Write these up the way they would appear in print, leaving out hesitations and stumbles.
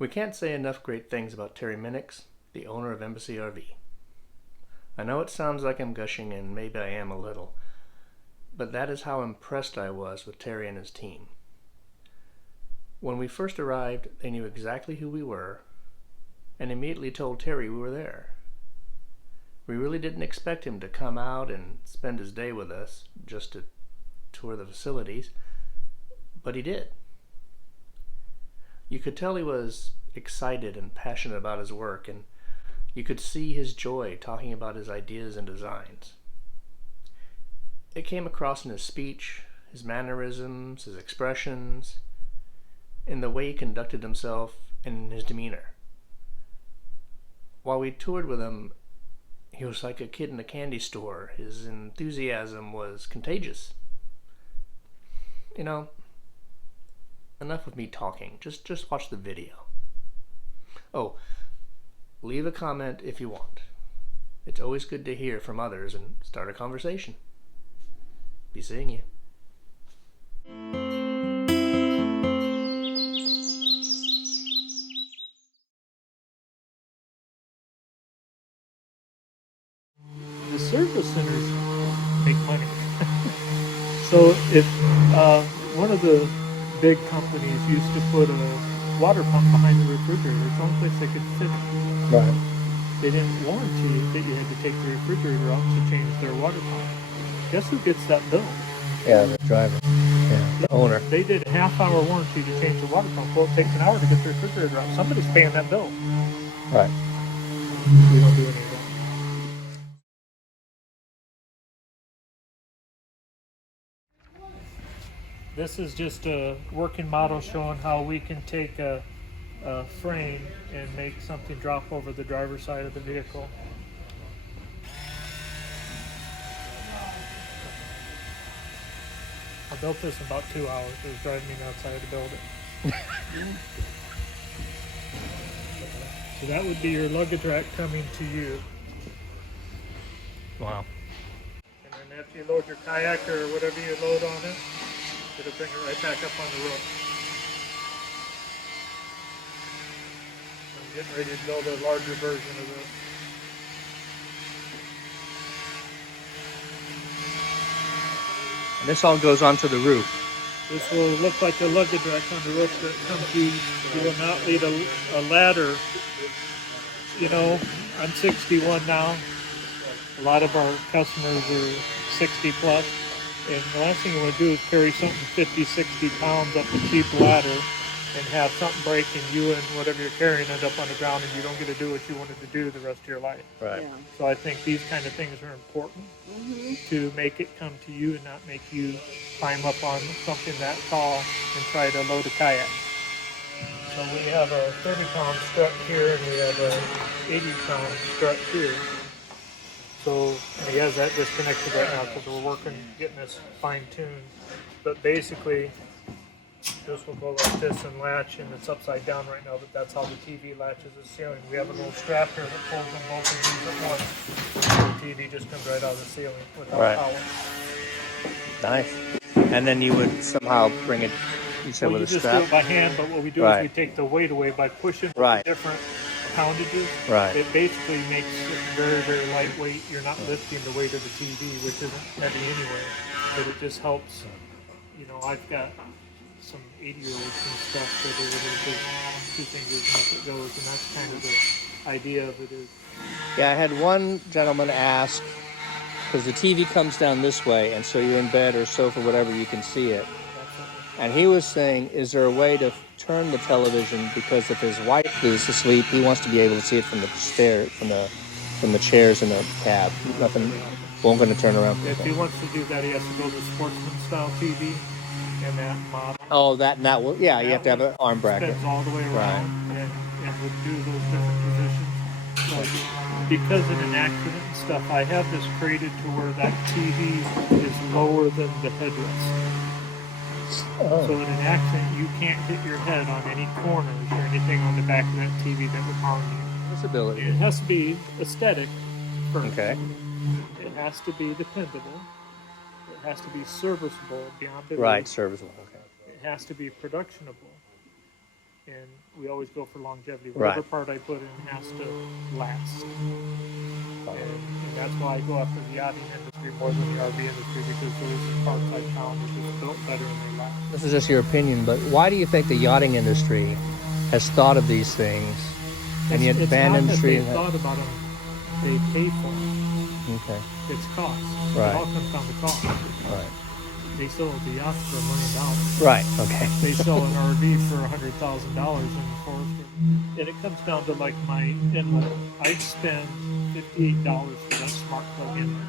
We can't say enough great things about Terry Minix, the owner of Embassy RV. I know it sounds like I'm gushing, and maybe I am a little, but that is how impressed I was with Terry and his team. When we first arrived, they knew exactly who we were, and immediately told Terry we were there. We really didn't expect him to come out and spend his day with us, just to tour the facilities, but he did. You could tell he was excited and passionate about his work, and you could see his joy talking about his ideas and designs. It came across in his speech, his mannerisms, his expressions, in the way he conducted himself, and in his demeanor. While we toured with him, he was like a kid in a candy store. His enthusiasm was contagious. You know, enough of me talking. Just watch the video. Oh, leave a comment if you want. It's always good to hear from others and start a conversation. Be seeing you. The service centers make money. So if one of the big companies used to put a water pump behind the refrigerator, it's the only place they could fit it. Right. They didn't warranty that you had to take the refrigerator out to change their water pump. Guess who gets that bill? Yeah, the driver. Yeah, the owner. They did a half-hour warranty to change the water pump. Well, it takes an hour to get the refrigerator out. Somebody's paying that bill. Right. We don't do any of that. This is just a working model showing how we can take a frame and make something drop over the driver's side of the vehicle. I built this in about 2 hours. It was driving me nuts. I had to build it. So that would be your luggage rack coming to you. Wow. And then after you load your kayak or whatever you load on it, it'll bring it right back up on the roof. I'm getting ready to build a larger version of this. And this all goes onto the roof. This will look like a luggage rack on the roof that comes to you. You will not need a ladder. You know, I'm 61 now. A lot of our customers are 60 plus. And the last thing you want to do is carry something 50, 60 pounds up a cheap ladder and have something break and you and whatever you're carrying end up on the ground and you don't get to do what you wanted to do the rest of your life. Right. Yeah. So I think these kind of things are important to make it come to you and not make you climb up on something that tall and try to load a kayak. So we have a 30-pound strut here and we have a 80-pound strut here. So he has that disconnected right now because we're working, getting this fine-tuned. But basically, this will go like this and latch, and it's upside down right now, but that's how the TV latches the ceiling. We have a little strap here that pulls them both of these at once. The TV just comes right out of the ceiling without power. Nice. And then you would somehow bring it, you said, Well, with you a just strap? do it by hand, but what we do is we take the weight away by pushing different poundages. Right. It basically makes it very, very lightweight. You're not lifting the weight of the TV, which isn't heavy anyway, but it just helps. You know, I've got some 80-year-olds and stuff that are able to take 2 fingers and up it goes, and that's kind of the idea of it is. Yeah, I had one gentleman ask, because the TV comes down this way, and so you're in bed or sofa, whatever, you can see it. And he was saying, is there a way to turn the television, because if his wife is asleep, he wants to be able to see it from the stair, from the chairs in the cab. Nothing won't going to turn around. If he wants to do that, he has to build a sportsman style TV and that model. Oh, that will, yeah, you have to have an arm bracket. Spins all the way around and would do those different positions. Like, because in an accident and stuff, I have this created to where that TV is lower than the headrest. Oh. So in an accident, you can't hit your head on any corners or anything on the back of that TV that would harm you. Visibility. It has to be aesthetic first. Okay. It has to be dependable. It has to be serviceable beyond belief. Right, serviceable. Okay. It has to be productionable. and we always go for longevity. Right. Whatever part I put in has to last. And that's why I go after the yachting industry more than the RV industry, because those parts I found are just built better and they last. This is just your opinion, but why do you think the yachting industry has thought of these things, and yet van industry? It's not that they thought about them; they pay for them. Okay. It's cost. Right. It all comes down to cost. Right. They sell the yacht for $1 million. Right. Okay. They sell an RV for $100,000 in the forest. And it comes down to like my inlet. I spend $58 for that smart plug inlet.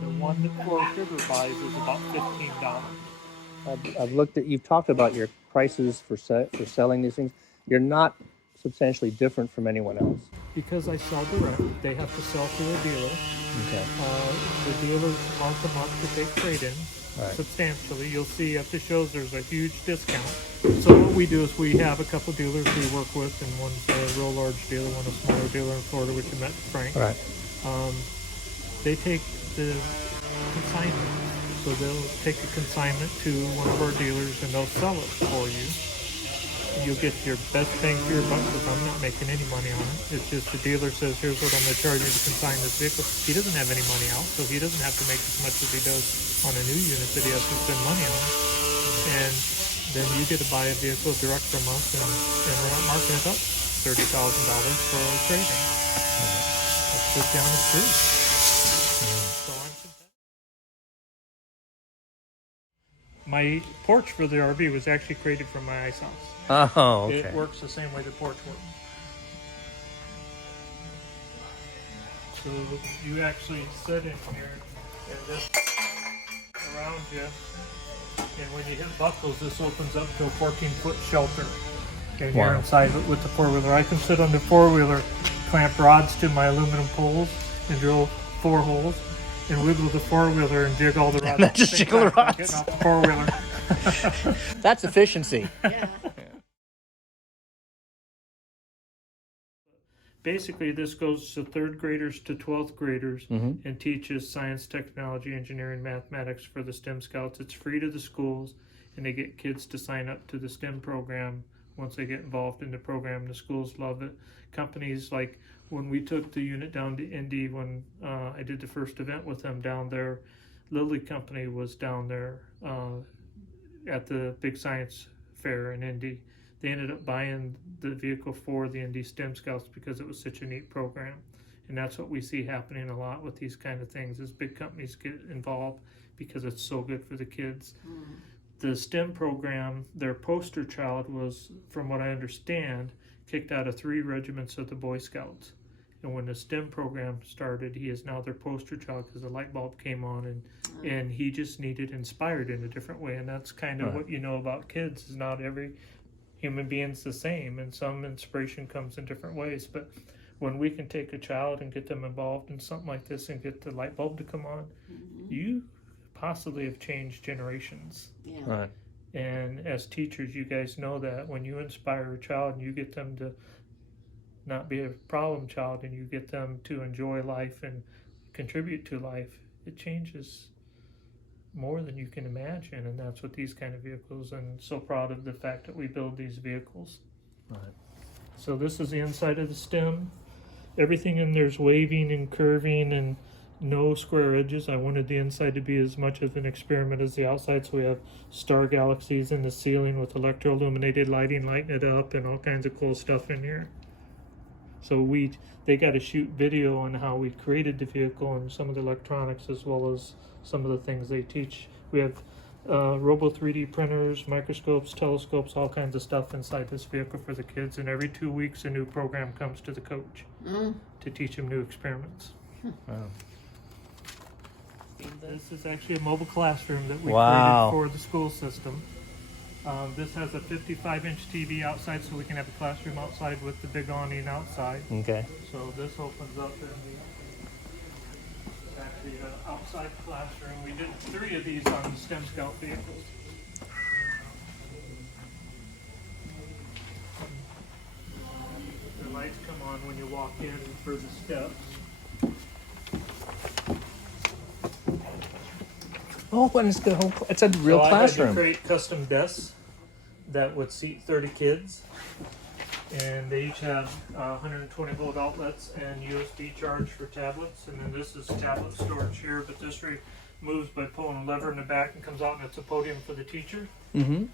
The one that Forest River buys is about $15. I've looked at. You've talked about your prices for selling these things. You're not substantially different from anyone else. Because I sell direct, they have to sell through a dealer. Okay. The dealers mark them up to take trade-in. Right. Substantially. You'll see at the shows there's a huge discount. So what we do is we have a couple dealers we work with, and one's a real large dealer, one a smaller dealer in Florida, which you met Frank. Right. They take the consignment. So they'll take a consignment to one of our dealers and they'll sell it for you. You'll get your best bang for your buck, because I'm not making any money on it. It's just the dealer says, here's what I'm going to charge you to consign this vehicle. He doesn't have any money out, so he doesn't have to make as much as he does on a new unit that he has to spend money on. And then you get to buy a vehicle direct from us, and we're not marking it up $30,000 for a trade-in. That's just down the street. So I'm content. My porch for the RV was actually created from my ice house. Oh, okay. It works the same way the porch works. So you actually sit in here and this around you, and when you hit buckles, this opens up to a 14-foot shelter. And Wow. you're inside with the four-wheeler. I can sit on the four-wheeler, clamp rods to my aluminum poles, and drill 4 holes, and wiggle the four-wheeler and jig all the rods. Not just jiggle the rods. Getting off the four-wheeler. That's efficiency. Yeah. Basically, this goes to 3rd graders to 12th graders and teaches science, technology, engineering, mathematics for the STEM Scouts. It's free to the schools, and they get kids to sign up to the STEM program. Once they get involved in the program, the schools love it. Companies like when we took the unit down to Indy, when I did the first event with them down there, Lilly Company was down there at the big science fair in Indy. They ended up buying the vehicle for the Indy STEM Scouts because it was such a neat program. And that's what we see happening a lot with these kind of things, is big companies get involved because it's so good for the kids. The STEM program, their poster child was, from what I understand, kicked out of 3 regiments of the Boy Scouts. And when the STEM program started, he is now their poster child because the light bulb came on, and he just needed inspired in a different way. And that's kind of what you know about kids, is not every human being's the same, and some inspiration comes in different ways. But when we can take a child and get them involved in something like this and get the light bulb to come on, you possibly have changed generations. Yeah. Right. And as teachers, you guys know that when you inspire a child and you get them to not be a problem child and you get them to enjoy life and contribute to life, it changes more than you can imagine. And that's what these kind of vehicles, and so proud of the fact that we build these vehicles. Right. So this is the inside of the stem. Everything in there's waving and curving and no square edges. I wanted the inside to be as much of an experiment as the outside, so we have star galaxies in the ceiling with electro-illuminated lighting, lighting it up, and all kinds of cool stuff in here. So they got to shoot video on how we created the vehicle and some of the electronics, as well as some of the things they teach. We have Robo 3D printers, microscopes, telescopes, all kinds of stuff inside this vehicle for the kids. And every 2 weeks, a new program comes to the coach to teach them new experiments. Wow. This is actually a mobile classroom that we Wow. created for the school system. This has a 55-inch TV outside, so we can have a classroom outside with the big awning outside. Okay. So this opens up in the actually outside classroom. We did 3 of these on the STEM Scout vehicles. The lights come on when you walk in for the steps. Oh, and it's a real So classroom. I had to create custom desks that would seat 30 kids. And they each have 120 volt outlets and USB charge for tablets. And then this is tablet storage here, but this moves by pulling a lever in the back and comes out, and it's a podium for the teacher. Mm-hmm.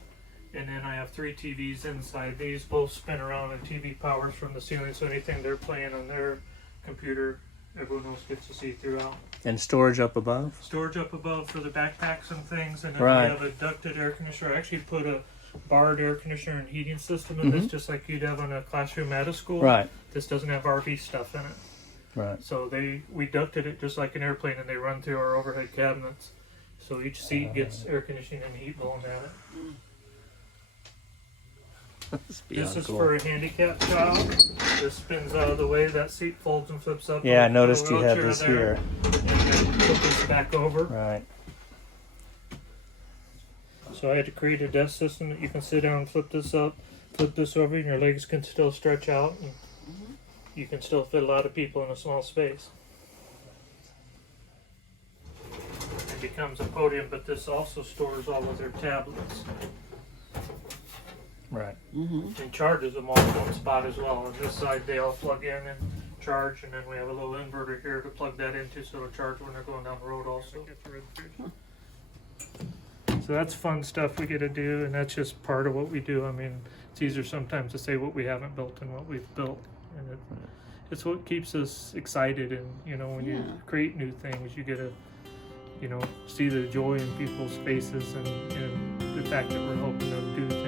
And then I have 3 TVs inside. These both spin around, and TV powers from the ceiling, so anything they're playing on their computer, everyone else gets to see throughout. And storage up above? Storage up above for the backpacks and things, and then Right. we have a ducted air conditioner. I actually put a barred air conditioner and heating system in this, just like you'd have on a classroom at a school. Right. This doesn't have RV stuff in it. Right. So we ducted it just like an airplane, and they run through our overhead cabinets. So each seat gets air conditioning and heat blown at it. This is for a handicapped child. This spins out of the way. That seat folds and flips up. Yeah, I Put a noticed you have wheelchair this there, here. and then flip this back over. Right. So I had to create a desk system that you can sit down and flip this up, flip this over, and your legs can still stretch out. And you can still fit a lot of people in a small space. It becomes a podium, but this also stores all of their tablets Right. and charges them all in one spot as well. On this side, they all plug in and charge, and then we have a little inverter here to plug that into, so it'll charge when they're going down the road also. So that's fun stuff we get to do, and that's just part of what we do. I mean, it's easier sometimes to say what we haven't built than what we've built, and it's what keeps us excited. And you know, when you create new things, you get to, you know, see the joy in people's faces, and the fact that we're helping them do